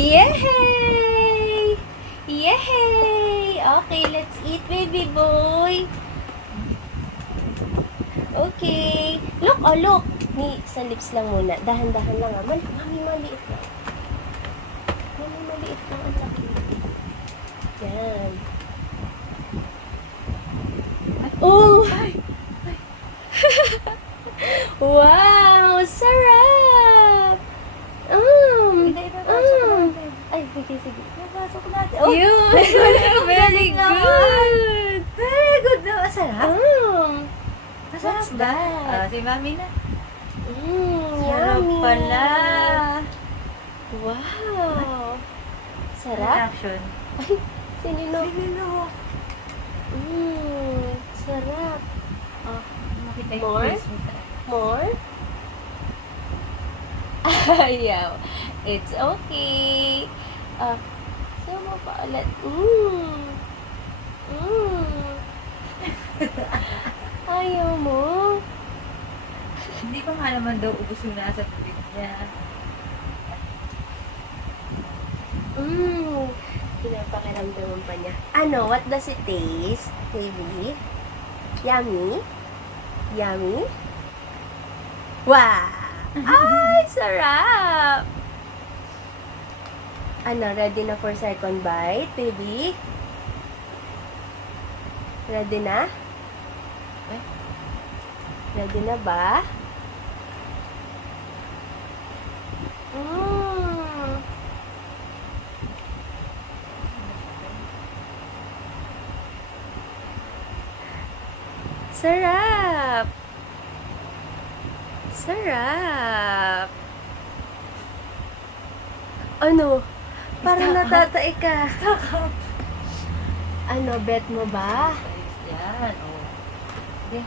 Yay! Yay! Okay, let's eat, baby boy. Okay. Look, oh look. Sa lips lang muna. Dahan-dahan lang ah. Mami, maliit lang. Mami, maliit lang. Ang laki. Yan. Oh! Wow! Sarap! Ay, sige. Napasok natin. Oh, Yun! Very good! very good daw. Masarap. What's Masarap ba? that? Si Mami na. Sarap Yummy! pala. Wow! Sarap? Action. Ay, sinino? Sinino? Sarap. Oh, makita yung More? face mo. More? Ayaw. It's okay. Sino mo pa ulit? Ayaw mo? Hindi pa nga naman daw ubos yung nasa bibig niya. Pinapakiramdaman pa niya. Ano? What does it taste, baby? Yummy? Yummy? Wow! Ay, sarap! Ano, ready na for second bite, baby? Ready na? Ready na ba? Sarap! Sarap! Ano? Parang natatae ka. Ano, bet mo ba? Yan, oh. Okay.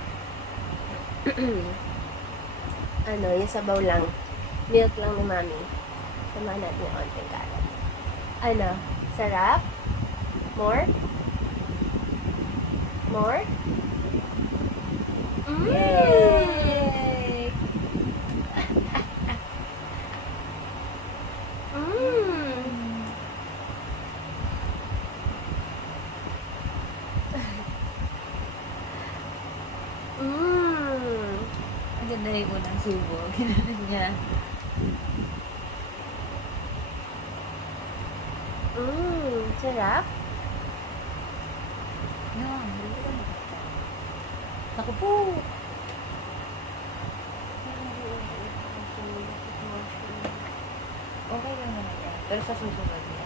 Ano, yung sabaw lang. Milk lang ni Mami. Samahan natin yung konting kalat. Ano, sarap? More? More? Yay! Ang ganda yung unang subo. Ginanon niya. Sarap? No, hindi ka nakita. Naku po! Okay lang naman yan. Pero sa susunod niya.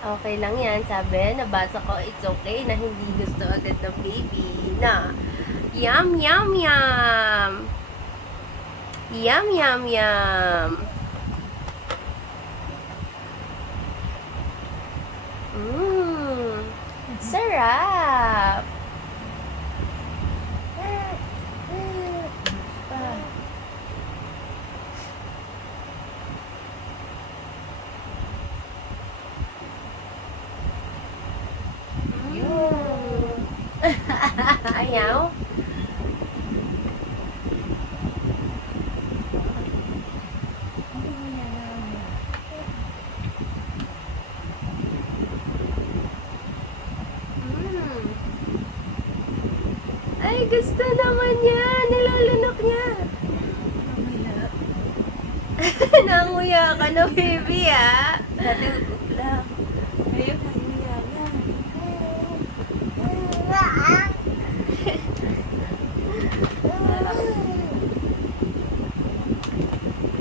Okay lang yan. Sabi, nabasa ko, it's okay na hindi gusto agad ng baby. Na, yum, yum, yum. Yum, yum, yum. Sarap. Ayaw? Ay, gusto naman niya. Nilalunok niya. Nanguya ka na, baby, ah. Dati utot lang. Ngayon, nangyaya na.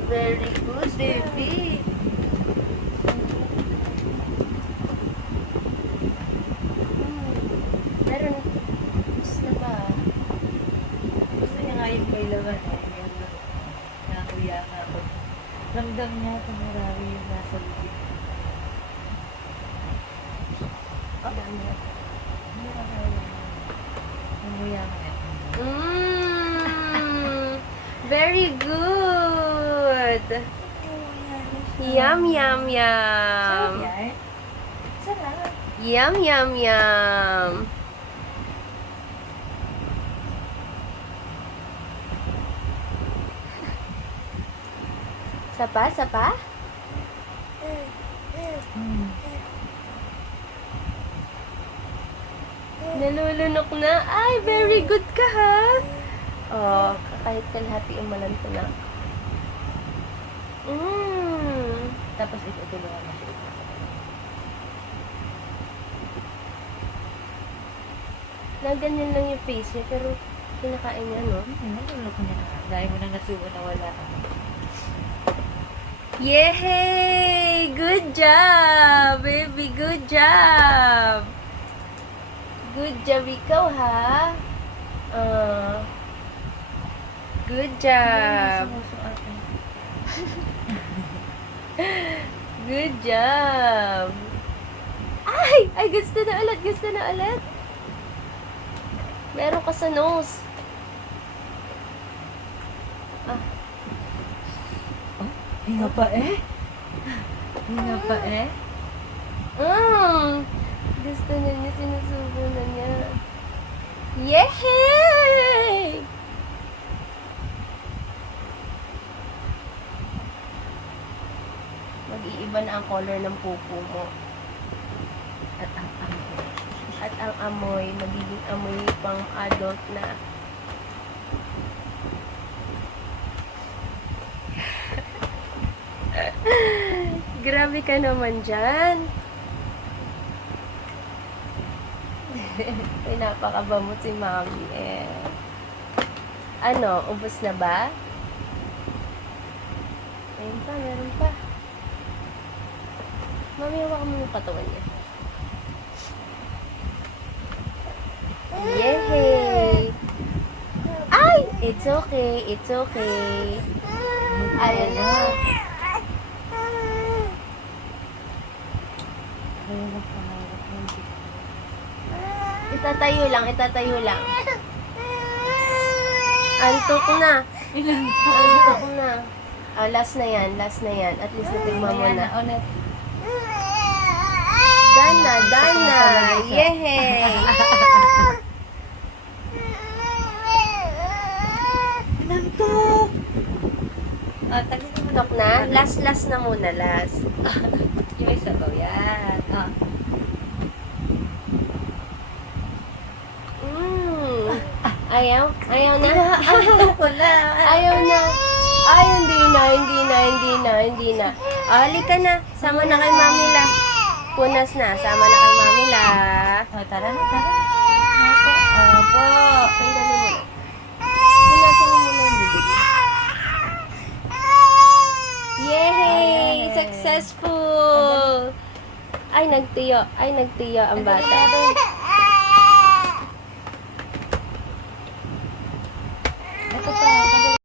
Very good, baby. Meron. Gusto na ba? Gusto niya nga yung kailangan eh. Yung nanguya nga ako. Ramdam niya kung marami yung nasa bibig. Dami na. Hindi na kaya. Nanguya nga eh. Very good. Yum, yum, yum. Sarap. Yum, yum, yum. Sapa, sapa? Hmm. Nalulunok na. Ay, very good ka ha. Oh, kahit kalahati yung malantunak. Tapos itutulungan mo siya. Naganyan lang yung face niya, pero kinakain niya, no? Nalulok niya na. Dahil mo nang nasubo na wala ka. Yay! Good job, baby. Good job. Good job ikaw, ha? Good job. Good job. Ay! Ay, gusto na ulit. Gusto na ulit. Meron ka sa nose. Ah. Hinga pa eh. Hinga pa eh. Gusto na niya, sinusubo na niya. Yay! Mag-iiba na ang color ng pupo mo. At ang amoy. At ang amoy, magiging amoy pang adult na. Grabe ka naman dyan. Pinapakaba mo si Mami eh. Ano, ubos na ba? Ayun pa, meron pa. Mami, hawakan mo yung katawan niya. Yay! Ay! It's okay, it's okay. Ayun na. Kaya nagpahawak ng dito. Itatayo lang, itatayo lang. Antok na. Antok na. Last na yan, last na yan. At least natigma mo na. Ulit. Dana, Dana. Yehey! Nantok! Tagin mo Antok na? Last na muna, last. Yung isa daw yan. Ayaw? Ayaw na? Antok ko na. Ayaw na. Ay, hindi na. Halika na. Sama na kay Mami La. Punas na. Sama na kay Mami La. Tara na, tara. Opo, opo. Sandali mo na. Punasan mo muna yung bibig. Yay! Successful! Ay, nagtiyo ang bata.